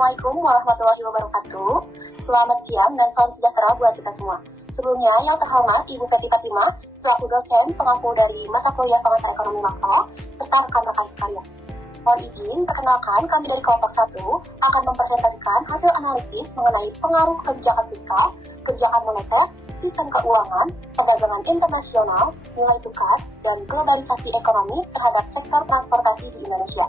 Assalamualaikum warahmatullahi wabarakatuh. Selamat siang dan salam sejahtera buat kita semua. Sebelumnya, yang terhormat Ibu Feti Fatimah, selaku dosen pengampu dari mata kuliah pengantar ekonomi makro, serta rekan-rekan sekalian. Mohon izin, perkenalkan kami dari kelompok 1 akan mempresentasikan hasil analisis mengenai pengaruh kebijakan fiskal, kebijakan moneter, sistem keuangan, perdagangan internasional, nilai tukar, dan globalisasi ekonomi terhadap sektor transportasi di Indonesia.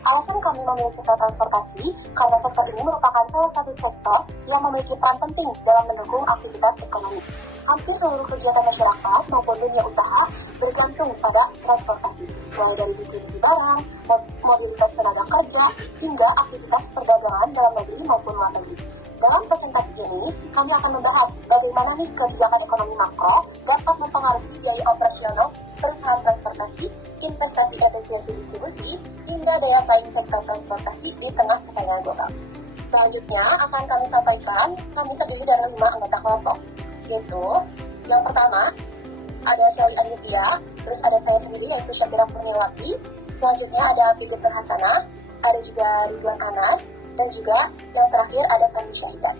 Alasan kami memilih sektor transportasi karena sektor ini merupakan salah satu sektor yang memiliki peran penting dalam mendukung aktivitas ekonomi. Hampir seluruh kegiatan masyarakat maupun dunia usaha bergantung pada transportasi, mulai dari distribusi barang, mobilitas tenaga kerja, hingga aktivitas perdagangan dalam negeri maupun luar negeri. Dalam presentasi ini, kami akan membahas bagaimana nih kebijakan ekonomi makro dapat mempengaruhi biaya operasional perusahaan transportasi, investasi efisiensi distribusi, hingga daya saing sektor transportasi di tengah persaingan global. Selanjutnya akan kami sampaikan, kami terdiri dari 5 anggota kelompok, yaitu yang pertama ada Sally Anindya, terus ada saya sendiri yaitu Syafira Kurniawati, selanjutnya ada Figit Berhasana, ada juga Ridwan Anas, dan juga yang terakhir ada Fandi Syahidat.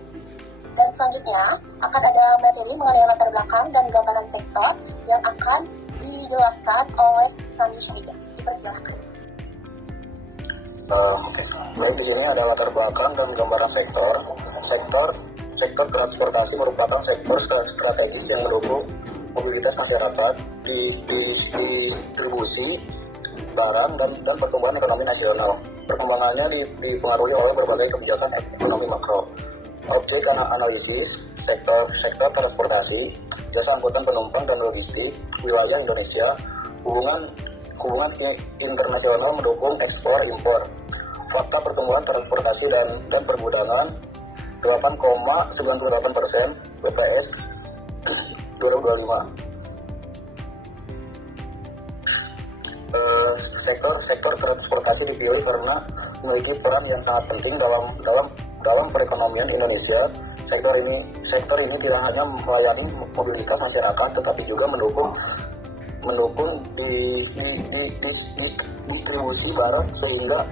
Dan selanjutnya akan ada materi mengenai latar belakang dan gambaran sektor yang akan dijelaskan oleh Fandi Syahidat. Dipersilakan. Baik, di sini ada latar belakang dan gambaran sektor. Sektor transportasi merupakan sektor strategis yang mendukung mobilitas masyarakat, distribusi barang dan pertumbuhan ekonomi nasional. Perkembangannya dipengaruhi oleh berbagai kebijakan ekonomi makro. Objek analisis sektor transportasi, jasa angkutan penumpang dan logistik, wilayah Indonesia, hubungan internasional mendukung ekspor impor. Fakta pertumbuhan transportasi dan pergudangan 8,98% BPS 2025. Sektor transportasi dipilih karena memiliki peran yang sangat penting dalam perekonomian Indonesia. Sektor ini tidak hanya melayani mobilitas masyarakat, tetapi juga mendukung distribusi barang sehingga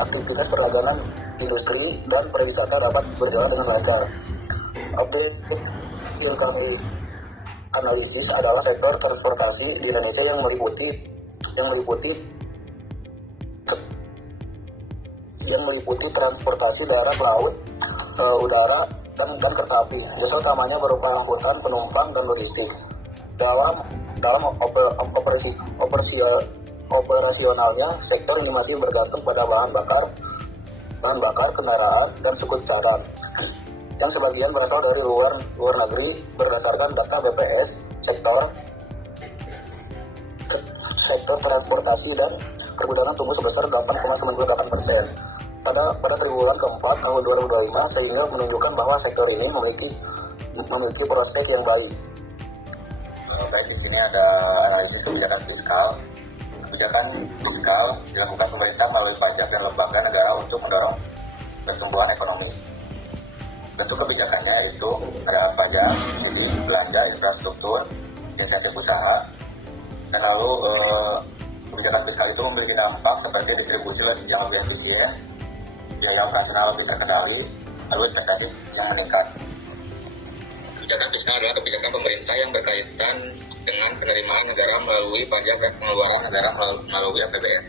aktivitas perdagangan, industri dan pariwisata dapat berjalan dengan lancar. Update yang kami analisis adalah sektor transportasi di Indonesia yang meliputi transportasi darat, laut, udara, dan kereta api. Jasa utamanya berupa angkutan penumpang dan logistik. Dalam operasionalnya, sektor ini masih bergantung pada bahan bakar kendaraan dan suku cadang yang sebagian berasal dari luar negeri. Berdasarkan data BPS, sektor transportasi dan pergudangan tumbuh sebesar 8,98% pada triwulan keempat tahun 2025, sehingga menunjukkan bahwa sektor ini memiliki prospek yang baik. Baik, di sini ada analisis kebijakan fiskal. Kebijakan fiskal dilakukan pemerintah melalui pajak dan lembaga negara untuk mendorong pertumbuhan ekonomi. Bentuk kebijakannya itu ada pajak, subsidi, belanja, infrastruktur, insentif usaha, dan lalu kebijakan fiskal itu memiliki dampak seperti distribusi yang lebih efisien, biaya operasional lebih terkendali, lalu investasi yang meningkat. Kebijakan fiskal adalah kebijakan pemerintah yang berkaitan dengan penerimaan negara melalui pajak dan pengeluaran negara melalui APBN.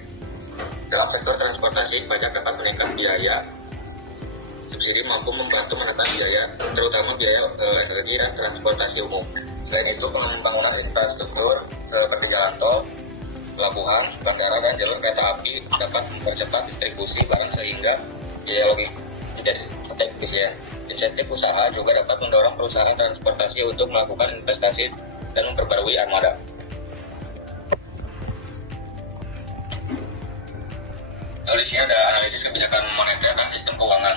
Dalam sektor transportasi, pajak dapat meningkatkan biaya subsidi mampu membantu menekan biaya, terutama biaya energi dan transportasi umum. Selain itu, pembangunan infrastruktur pertigaan tol, pelabuhan, bandara, dan jalur kereta api dapat mempercepat distribusi barang sehingga biaya logistik menjadi efisien. Insentif usaha juga dapat mendorong perusahaan transportasi untuk melakukan investasi dan memperbarui armada. Lalu di sini ada analisis kebijakan moneter dan sistem keuangan.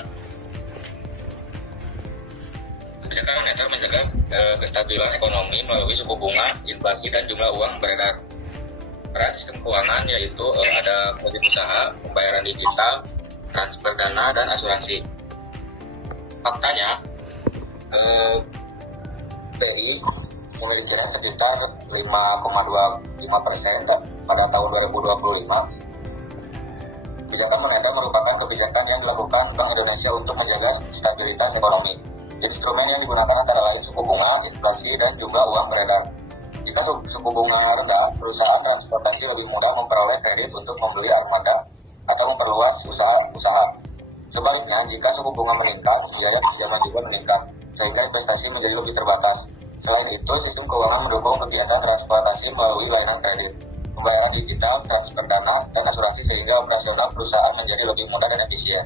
Kebijakan moneter menjaga kestabilan ekonomi melalui suku bunga, inflasi, dan jumlah uang beredar. Peran sistem keuangan yaitu ada kredit usaha, pembayaran digital, transfer dana, dan asuransi. Faktanya, BI memiliki sekitar 5,25% pada tahun 2025. Kebijakan moneter merupakan kebijakan yang dilakukan Bank Indonesia untuk menjaga stabilitas ekonomi. Instrumen yang digunakan antara lain suku bunga, inflasi, dan juga uang beredar. Jika suku bunga rendah, perusahaan transportasi lebih mudah memperoleh kredit untuk membeli armada atau memperluas usaha. Sebaliknya, jika suku bunga meningkat, biaya pinjaman juga meningkat, sehingga investasi menjadi lebih terbatas. Selain itu, sistem keuangan mendukung kegiatan transportasi melalui layanan kredit, pembayaran digital, transfer dana, dan asuransi sehingga operasional perusahaan menjadi lebih mudah dan efisien.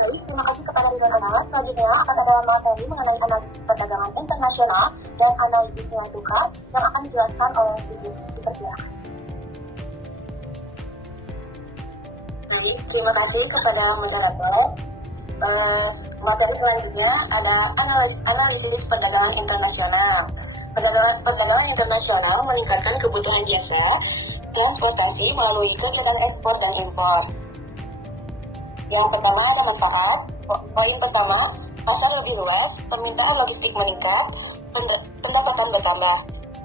Baik, terima kasih kepada Ridwan Anas. Selanjutnya akan ada materi mengenai analisis perdagangan internasional dan analisis nilai tukar yang akan dijelaskan oleh Sigit. Dipersilakan. Baik, terima kasih kepada moderator. Materi selanjutnya ada analisis perdagangan internasional. Perdagangan internasional meningkatkan kebutuhan jasa transportasi melalui kegiatan ekspor dan impor. Yang pertama ada manfaat. Poin pertama, pasar lebih luas, permintaan logistik meningkat, pendapatan bertambah.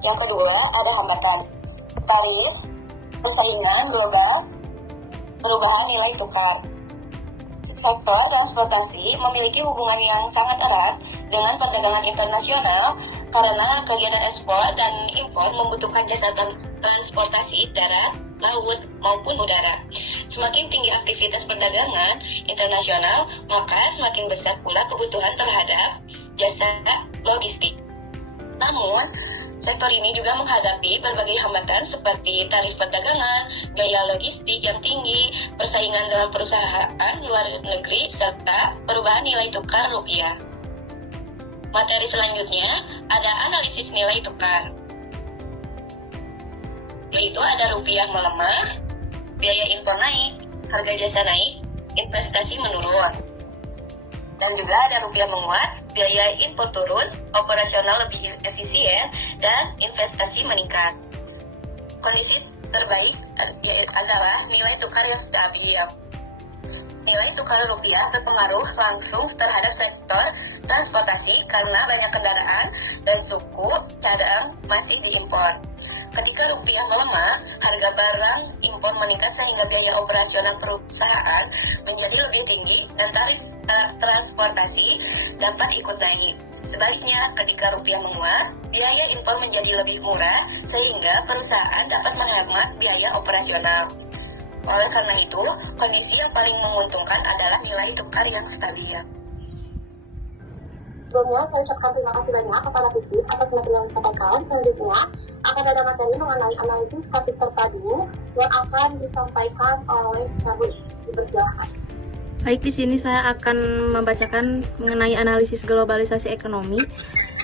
Yang kedua ada hambatan, tarif, persaingan global, perubahan nilai tukar. Sektor transportasi memiliki hubungan yang sangat erat dengan perdagangan internasional karena kegiatan ekspor dan impor membutuhkan jasa transportasi darat, laut, maupun udara. Semakin tinggi aktivitas perdagangan internasional, maka semakin besar pula kebutuhan terhadap jasa logistik. Namun, sektor ini juga menghadapi berbagai hambatan seperti tarif perdagangan, biaya logistik yang tinggi, persaingan dalam perusahaan luar negeri, serta perubahan nilai tukar rupiah. Materi selanjutnya ada analisis nilai tukar, yaitu ada rupiah melemah, biaya impor naik, harga jasa naik, investasi menurun. Dan juga ada rupiah menguat, biaya impor turun, operasional lebih efisien, dan investasi meningkat. Kondisi terbaik adalah nilai tukar yang stabil. Nilai tukar rupiah berpengaruh langsung terhadap sektor transportasi karena banyak kendaraan dan suku cadang masih diimpor. Ketika rupiah melemah, harga barang impor meningkat sehingga biaya operasional perusahaan menjadi lebih tinggi dan tarif transportasi dapat ikut naik. Sebaliknya, ketika rupiah menguat, biaya impor menjadi lebih murah sehingga perusahaan dapat menghemat biaya operasional. Oleh karena itu, kondisi yang paling menguntungkan adalah nilai tukar yang stabil. Sebelumnya, saya ucapkan terima kasih banyak kepada Sigit atas materi yang disampaikan. Selanjutnya, akan ada materi mengenai analisis kasus terpadu yang akan disampaikan oleh Sabun. Dipersilakan. Baik, di sini saya akan membacakan mengenai analisis globalisasi ekonomi,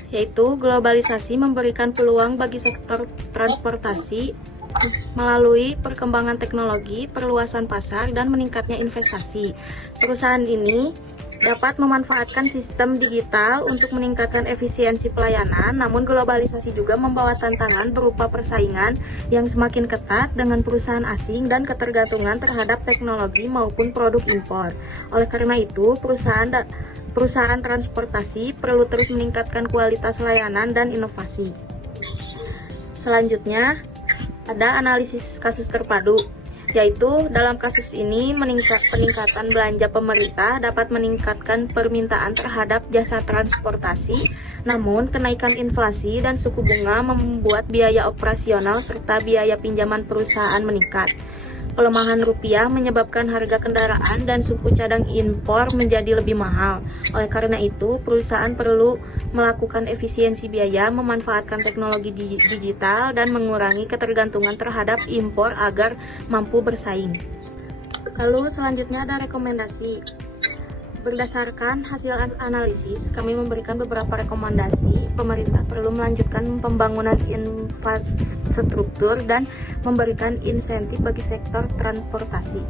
yaitu globalisasi memberikan peluang bagi sektor transportasi melalui perkembangan teknologi, perluasan pasar, dan meningkatnya investasi. Perusahaan ini dapat memanfaatkan sistem digital untuk meningkatkan efisiensi pelayanan, namun globalisasi juga membawa tantangan berupa persaingan yang semakin ketat dengan perusahaan asing dan ketergantungan terhadap teknologi maupun produk impor. Oleh karena itu, perusahaan transportasi perlu terus meningkatkan kualitas layanan dan inovasi. Selanjutnya, ada analisis kasus terpadu, yaitu dalam kasus ini peningkatan belanja pemerintah dapat meningkatkan permintaan terhadap jasa transportasi, namun kenaikan inflasi dan suku bunga membuat biaya operasional serta biaya pinjaman perusahaan meningkat. Pelemahan rupiah menyebabkan harga kendaraan dan suku cadang impor menjadi lebih mahal. Oleh karena itu, perusahaan perlu melakukan efisiensi biaya, memanfaatkan teknologi digital, dan mengurangi ketergantungan terhadap impor agar mampu bersaing. Lalu selanjutnya ada rekomendasi. Berdasarkan hasil analisis, kami memberikan beberapa rekomendasi. Pemerintah perlu melanjutkan pembangunan infrastruktur dan memberikan insentif bagi sektor transportasi.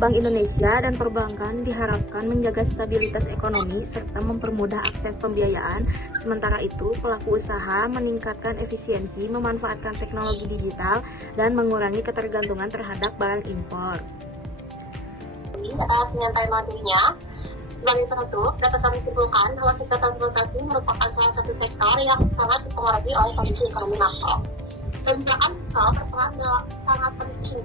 Bank Indonesia dan perbankan diharapkan menjaga stabilitas ekonomi serta mempermudah akses pembiayaan. Sementara itu, pelaku usaha meningkatkan efisiensi, memanfaatkan teknologi digital, dan mengurangi ketergantungan terhadap barang impor. Atas penyampaian materinya, sebagai penutup, dapat kami simpulkan bahwa sektor transportasi merupakan salah satu sektor yang sangat dipengaruhi oleh kondisi ekonomi makro. Kebijakan fiskal berperan sangat penting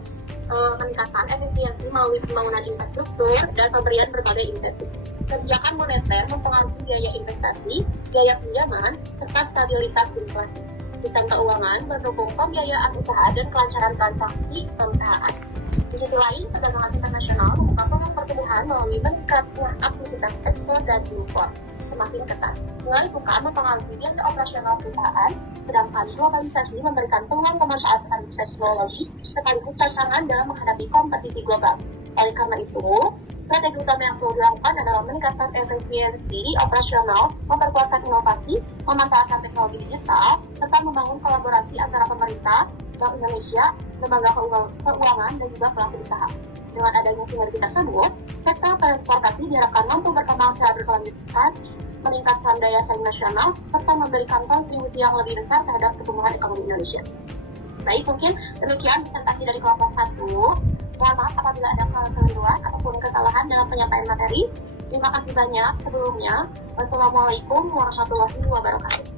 meningkatkan efisiensi melalui pembangunan infrastruktur dan pemberian berbagai insentif. Kebijakan moneter mempengaruhi biaya investasi, biaya pinjaman, serta stabilitas inflasi. Sistem keuangan mendukung pembiayaan usaha dan kelancaran transaksi perusahaan. Di sisi lain, perdagangan internasional membuka peluang pertumbuhan melalui meningkatnya aktivitas ekspor dan impor semakin ketat. Nilai tukar mempengaruhi biaya operasional perusahaan, sedangkan globalisasi memberikan peluang pemanfaatan teknologi sekaligus tantangan dalam menghadapi kompetisi global. Oleh karena itu, strategi utama yang perlu dilakukan adalah meningkatkan efisiensi operasional, memperkuat inovasi, memanfaatkan teknologi digital, serta membangun kolaborasi antara pemerintah, Bank Indonesia, lembaga keuangan, dan juga pelaku usaha. Dengan adanya sinergi tersebut, sektor transportasi diharapkan mampu berkembang secara berkelanjutan, meningkatkan daya saing nasional, serta memberikan kontribusi yang lebih besar terhadap pertumbuhan ekonomi Indonesia. Baik, mungkin demikian presentasi dari kelompok 1. Mohon maaf apabila ada kekeliruan ataupun kesalahan dalam penyampaian materi. Terima kasih banyak sebelumnya. Wassalamualaikum warahmatullahi wabarakatuh.